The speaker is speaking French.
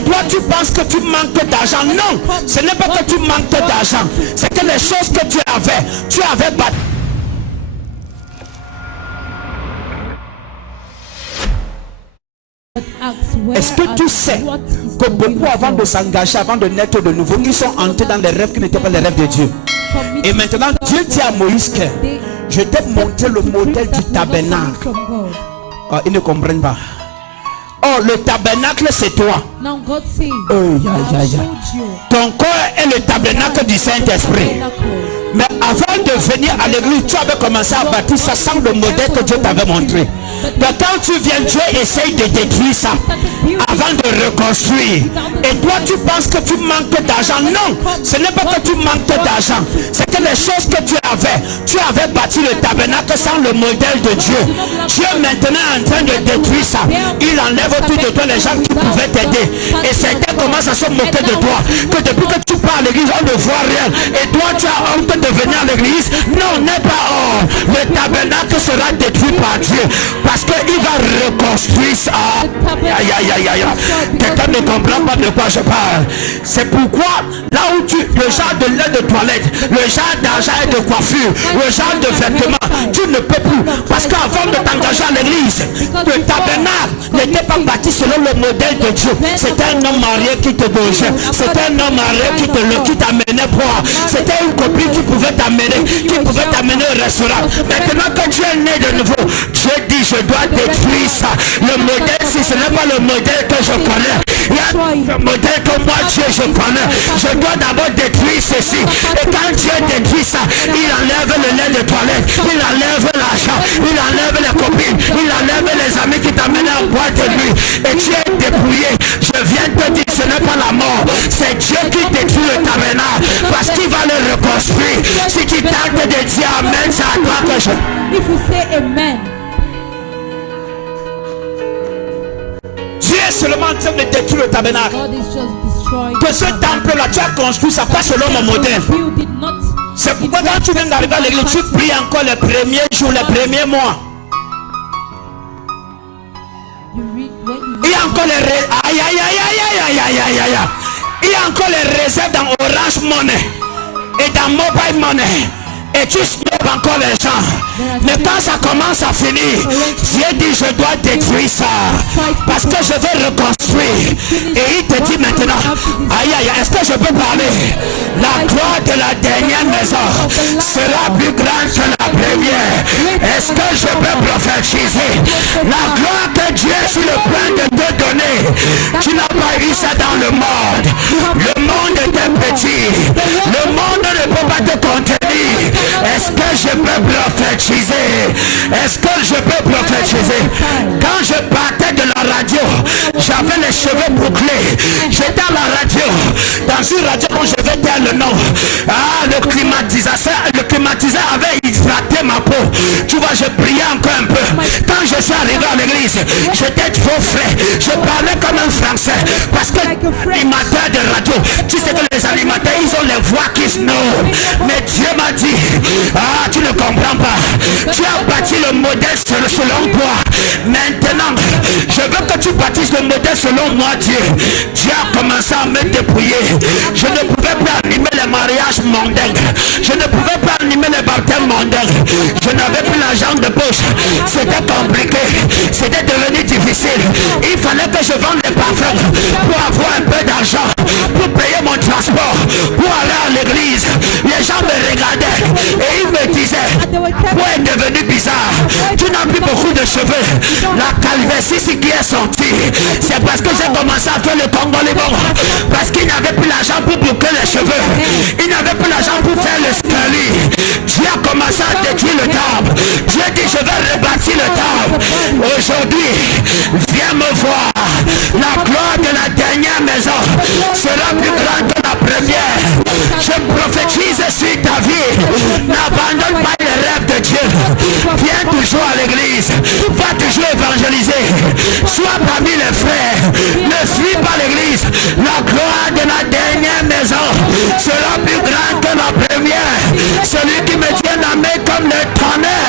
Et toi tu penses que tu manques d'argent. Non, ce n'est pas que tu manques d'argent, c'est que les choses que tu avais battu. Est-ce que tu sais que beaucoup avant de s'engager, avant de naître de nouveau, ils sont entrés dans les rêves qui n'étaient pas les rêves de Dieu? Et maintenant Dieu dit à Moïse que je t'ai montré le modèle du tabernacle. Oh, ils ne comprennent pas. Oh, le tabernacle c'est toi. Ton corps est le tabernacle du Saint-Esprit. Mais avant de venir à l'église, tu avais commencé à bâtir ça sans le modèle que Dieu t'avait montré. Mais quand tu viens, Dieu essaye de détruire ça avant de reconstruire. Et toi, tu penses que tu manques d'argent. Non, ce n'est pas que tu manques d'argent. C'est que les choses que tu avais bâti le tabernacle sans le modèle de Dieu. Dieu maintenant est en train de détruire ça. Il enlève tout de toi les gens qui pouvaient t'aider. Et certains commencent à se moquer de toi. Que depuis que tu pars à l'église, on ne voit rien. Et toi, tu as honte de venir à l'église. Non, n'est pas hors. Le tabernacle sera détruit par Dieu. Parce qu'il va reconstruire ça. Aïe, aïe, aïe, aïe. Quelqu'un ne comprend pas de quoi je parle. C'est pourquoi, là où le genre de lait de toilette, le genre d'argent et de coiffure, le genre de vêtements, tu ne peux plus. Parce qu'avant de t'engager à l'église, le tabernacle n'était pas bâti selon le modèle de Dieu. C'était un homme marié qui te donnait. C'était un homme marié qui t'amenait boire. C'était une copine qui pouvait t'amener au restaurant. Maintenant que tu es né de nouveau, Dieu dit je dois détruire ça. Le modèle, si ce n'est pas le modèle que je connais, il y a un modèle que moi Dieu je connais. Je dois d'abord détruire ceci. Et quand Dieu détruit ça, il enlève le lait de toilette, il enlève l'argent, il enlève les copines, il enlève les amis qui t'amènent à boire de lui. Et tu es dépouillé. Je viens te dire, ce n'est pas la mort, c'est Dieu qui détruit le tabernacle parce qu'il va le reconstruire. Si tu tentes de dire amen, c'est à toi que je... If you say amen, Dieu est seulement en train de détruire le tabernacle. God is just destroying. Que ce temple-là, tu as construit ça pas selon mon modèle. C'est pourquoi quand tu viens d'arriver à l'église, tu pries encore les premiers jours, les premiers mois. Il y a encore les il y a encore les réserves dans Orange Money et dans Mobile Money. Et tu snobes encore les gens. Mais quand ça commence à finir, Dieu dit je dois détruire ça parce que je veux reconstruire. Et il te dit maintenant, aïe aïe, est-ce que je peux parler? La gloire de la dernière maison sera plus grande que la première. Est-ce que je peux prophétiser la gloire que Dieu est sur le point de te donner? Tu n'as pas eu ça dans le monde. Le monde était petit. Le monde ne peut pas te contenir. Est-ce que je peux prophétiser? Est-ce que je peux prophétiser? Quand je partais de la radio, j'avais les cheveux bouclés. J'étais à la radio. Dans une radio dont je vais dire le nom. Ah, le climatiseur avait hydraté ma peau. Tu vois, je brillais encore un peu. Quand je suis arrivé à l'église, j'étais trop frais. Je parlais comme un français. Parce que l'animateur de radio, tu sais que les animateurs, ils ont les voix qui snobent. Mais Dieu m'a dit, ah, tu ne comprends pas. Tu as bâti le modèle selon toi. Maintenant, je veux que tu bâtisses le modèle selon moi, Dieu. Dieu a commencé à me dépouiller. Je ne pouvais pas animer les mariages mondains. Je ne pouvais pas animer les baptêmes mondains. Je n'avais plus l'argent de poche. C'était compliqué. C'était devenu difficile. Il fallait que je vende les parfums pour avoir un peu d'argent, pour payer mon transport, pour aller à l'église. Les gens me regardaient et ils me disaient, pourquoi est devenu bizarre? Tu n'as plus beaucoup de cheveux. La calvitie qui est sortie, c'est parce que j'ai commencé à faire le Congo Libre. Parce qu'il n'avait plus l'argent pour boucler les cheveux. Il n'avait plus l'argent pour faire le scali. Dieu a commencé à détruire le temple. Dieu dit je vais rebâtir le temple. Aujourd'hui, viens me voir. La gloire de la dernière maison sera plus grande que la première. Je prophétise sur ta vie. N'abandonne pas les rêves de Dieu. Viens toujours à l'église. Va toujours évangéliser. Sois parmi les frères. Ne fuis pas l'église. La gloire de la dernière maison sera plus grande que la première. Celui qui me tient la main comme le tonnerre